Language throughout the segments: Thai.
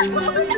Oh, my God.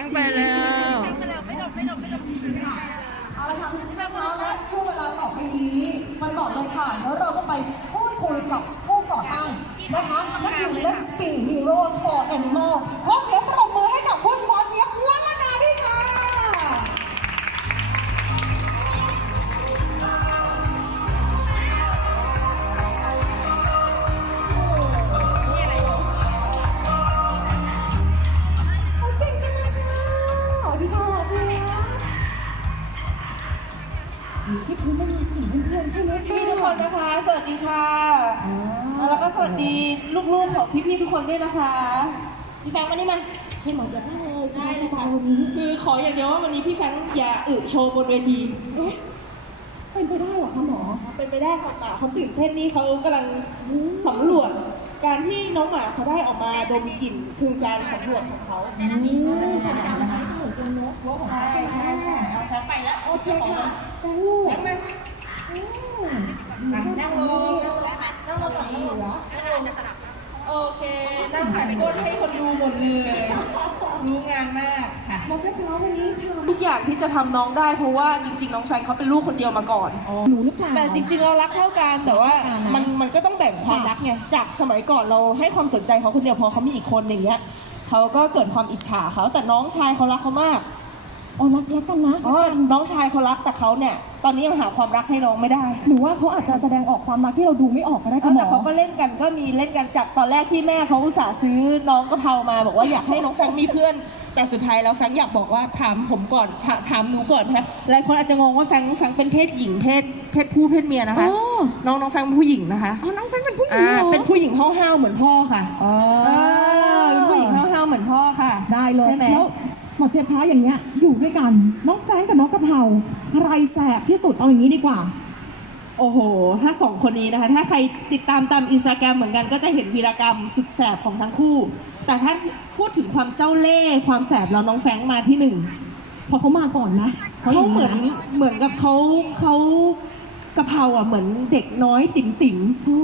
างไปแล้วไม่ลไม่ลไม่ลเอาละค่ะคุณพ่อและช่วงเวลาต่อไปนี้มันบอกเลยค่ะแล้วเราก็ไปพูดคุยกับผู้ก่อตั้งนะคะนัก่นคือ Let's Be Heroes for Animal ขอเสที่พื้ไม่มีกลิ่นเพื่อนใช่ไหมพี่ทุกคนนะคะ สวัสดีค่ะแล้วก็สวัสดีลูกๆของพี่ๆทุกคนด้วยนะคะ พี่แฟงมานี่มาใช่หมอจะได้เลยใช่ค่ะคือขออย่างเดียวว่าวันนี้พี่แฟงอย่าอึโชว์บนเวทีเป็นไปได้เหรอคะหมอเป็นไปได้ค่ะเขาตื่นเต้นนี่เขากำลังสำรวจการที่น้องหมาเขาได้ออกมาดมกลิ่นคือการสำรวจของเขาใช่ใช่ใช่ไหมแฟงไปแล้วโอเคค่ะนั่งนั่งลูนั่งลูกั่งลูกั่โอเค น่งผ่านก้ให้คนดูหมดเลย รู้งานมากมองเจ้าวันนี้ทุกอย่างที่จะทํน้องได้ เพราะว่าจริงๆน้องชายเขาเป็นลูกคนเดียวมาก่อนหนูหรือเปล่าแต่จริง ๆเรารักเท่ากันแต่ว่ามันมันก็ต้องแบ่งความรักไง จากสมัยก่อนเราให้ความสนใจเขาคนเดียวพอเขามีอีกคนอย่างเงี้ยเขาก็เกิดความอิจฉาเขาแต่น้องชายเขารักเขามากอ๋อรักรักกันนะอ๋อน้องชายเขารัก แต่เขาเนี่ยตอนนี้ยังหาความรักให้น้องไม่ได้ หรือว่าเขาอาจจะแสดงออกความรักที่เราดูไม่ออกก็ได้ก็แต่เขาก็เล่นกันก็มีเล่นกันจากตอนแรกที่แม่เขาอุตส่าห์ซื้อน้องกระเพรามา บอกว่าอยากให้น้องแฟงมีเพื่อน แต่สุดท้ายแล้วแฟงอยากบอกว่าถามผมก่อนถามหนูก่อนนะหลายคนอาจจะงงว่าแฟงแฟงเป็นเพศหญิงเพศเพศผู้เพศเมียนะคะ น้องน้องแฟงผู้หญิงนะคะ อ๋อ น้องแฟงเป็นผู้หญิงเป็นผู้หญิงห้าวๆเหมือนพ่อค่ะอ๋อผู้หญิงห้าวๆเหมือนพ่อค่ะ ได้เลยใช่ไหมบอกเจ๊คะอย่างเงี้ยอยู่ด้วยกันน้องแฟงกับน้องกระเพราใครแสบที่สุดเอาอย่างนี้ดีกว่า โอ้โห ถ้าสองคนนี้นะคะ ถ้าใครติดตามตามอินสตาแกรมเหมือนกันก็จะเห็นวีรกรรมสุดแสบของทั้งคู่ แต่ถ้าพูดถึงความเจ้าเล่ห์ความแสบแล้วน้องแฟงมาที่หนึ่งพอเขามาก่อนนะเขาเขาเหมือนเหมือนกับเขาเขากระเพราอ่ะ เหมือนเด็กน้อยติ๋มติ๋ม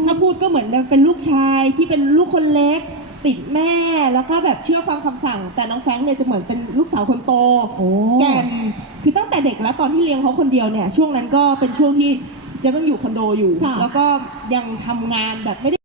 ถ้าพูดก็เหมือนเป็นลูกชายที่เป็นลูกคนเล็กติดแม่แล้วก็แบบเชื่อฟังคําสั่ง แต่น้องแฟงเนี่ยจะเหมือนเป็นลูกสาวคนโตแก่นคือตั้งแต่เด็กแล้วตอนที่เลี้ยงเขาคนเดียวเนี่ย ช่วงนั้นก็เป็นช่วงที่จะต้องอยู่คอนโดอยู่ แล้วก็ยังทํางานแบบไม่ได